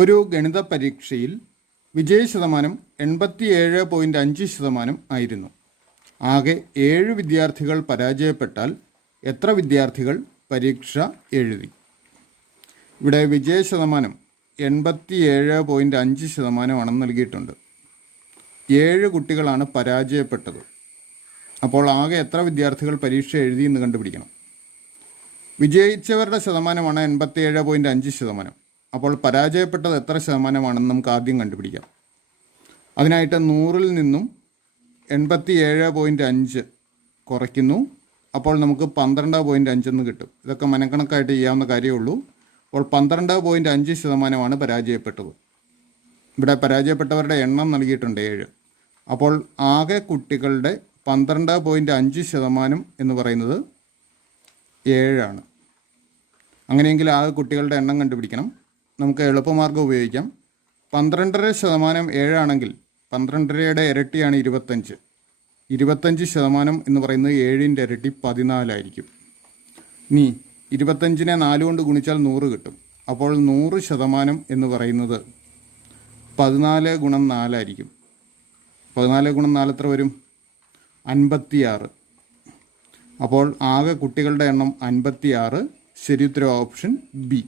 ഒരു ഗണിത പരീക്ഷയിൽ വിജയശതമാനം 87.5% ആയിരുന്നു. ആകെ 7 വിദ്യാർത്ഥികൾ പരാജയപ്പെട്ടാൽ എത്ര വിദ്യാർത്ഥികൾ പരീക്ഷ എഴുതി? ഇവിടെ വിജയശതമാനം 87.5% നൽകിയിട്ടുണ്ട്. 7 കുട്ടികളാണ് പരാജയപ്പെട്ടത്. അപ്പോൾ ആകെ എത്ര വിദ്യാർത്ഥികൾ പരീക്ഷ എഴുതി എന്ന് കണ്ടുപിടിക്കണം. വിജയിച്ചവരുടെ ശതമാനമാണ് 87.5%. അപ്പോൾ പരാജയപ്പെട്ടത് എത്ര ശതമാനമാണെന്ന് നമുക്ക് ആദ്യം കണ്ടുപിടിക്കാം. അതിനായിട്ട് 100-ൽ നിന്നും 87.5 കുറയ്ക്കുന്നു. അപ്പോൾ നമുക്ക് 12.5 എന്ന് കിട്ടും. ഇതൊക്കെ മനക്കണക്കായിട്ട് ചെയ്യാവുന്ന കാര്യമുള്ളൂ. അപ്പോൾ 12.5% പരാജയപ്പെട്ടത്. ഇവിടെ പരാജയപ്പെട്ടവരുടെ എണ്ണം നൽകിയിട്ടുണ്ട് 7. അപ്പോൾ ആകെ കുട്ടികളുടെ 12.5% എന്ന് പറയുന്നത് 7 ആണ്. അങ്ങനെയെങ്കിൽ ആകെ കുട്ടികളുടെ എണ്ണം കണ്ടുപിടിക്കണം. നമുക്ക് എളുപ്പമാർഗ്ഗം ഉപയോഗിക്കാം. 12.5% 7 ആണെങ്കിൽ 12യുടെ ഇരട്ടിയാണ് 25. 25% എന്ന് പറയുന്നത് 7ൻ്റെ ഇരട്ടി 14 ആയിരിക്കും. ഇനി 25നെ 4 കൊണ്ട് ഗുണിച്ചാൽ 100 കിട്ടും. അപ്പോൾ 100% എന്ന് പറയുന്നത് 14 ഗുണം 4 ആയിരിക്കും. 14 ഗുണം 4 എത്ര വരും? 56. അപ്പോൾ ആകെ കുട്ടികളുടെ എണ്ണം 56. ശരിയുത്തരം ഓപ്ഷൻ ബി.